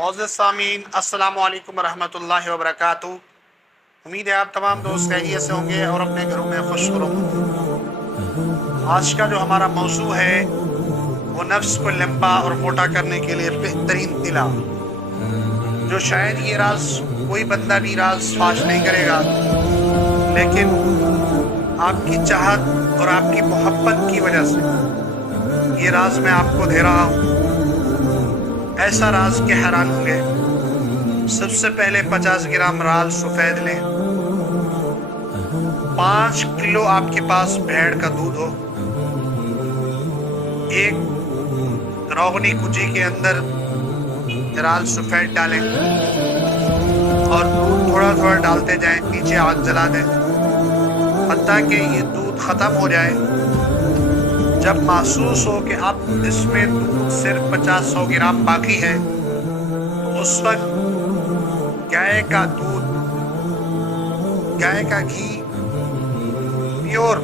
मोअज़्ज़ज़ सामीन, अस्सलामु अलैकुम वरहमतुल्लाहि वबरकातुहू। उम्मीद है आप तमाम दोस्त खैरियत से होंगे और अपने घरों में खुश होंगे। आज का जो हमारा मौजू है वो नफ्स को लंबा और मोटा करने के लिए बेहतरीन तिला, जो शायद ये राज कोई बंदा भी राज फाश नहीं करेगा, लेकिन आपकी चाहत और आपकी मोहब्बत की वजह से ये राज मैं आपको दे रहा हूँ। ऐसा राज के हैरान होंगे। सबसे पहले 50 ग्राम राल सफ़ेद लें। 5 किलो आपके पास भेड़ का दूध हो। एक रोगनी कुची के अंदर राल सफ़ेद डालें और दूध थोड़ा थोड़ा डालते जाएं, नीचे आग जला दें हत्ता कि ये दूध ख़त्म हो जाए। जब महसूस हो कि अब इसमें दूध सिर्फ 50-100 ग्राम बाकी है, तो उस वक्त गाय का दूध, गाय का घी प्योर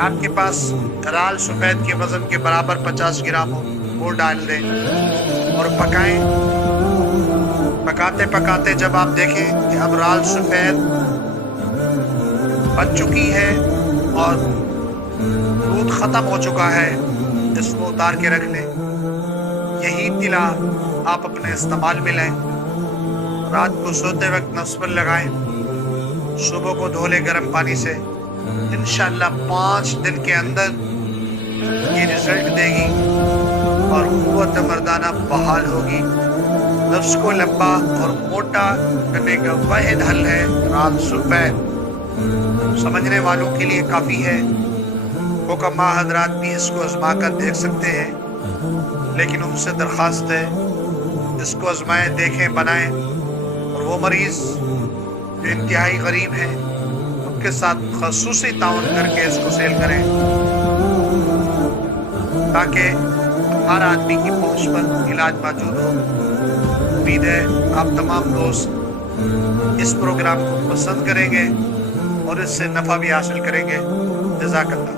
आपके पास राल सफ़ेद के वज़न के बराबर 50 ग्राम हो, वो डाल दें और पकाएं। पकाते पकाते जब आप देखें कि अब राल सफ़ेद बन चुकी है और दूध ख़त्म हो चुका है, इसको उतार के रख लें। यही तिला आप अपने इस्तेमाल में लें। रात को सोते वक्त नफ्स पर लगाएं, सुबह को धो लें गर्म पानी से। इंशाअल्लाह 5 दिन के अंदर ये रिज़ल्ट देगी और क़ुव्वत मर्दाना बहाल होगी। नफ्स को लंबा और मोटा करने का वाहिद हल है राल सफ़ेद। समझने वालों के लिए काफ़ी है। हुक्मा हजरात भी इसको आजमा कर देख सकते हैं, लेकिन उनसे दरख्वास्त है इसको आजमाएं, देखें, बनाएं और वो मरीज़ जो इंतहाई गरीब हैं उनके साथ खसूसी ताउन करके इसको सेल करें, ताकि हर आदमी की पहुंच पर इलाज मौजूद हो। उम्मीद है आप तमाम दोस्त इस प्रोग्राम को पसंद करेंगे और इससे नफ़ा भी हासिल करेंगे। जज़ाकल्लाह।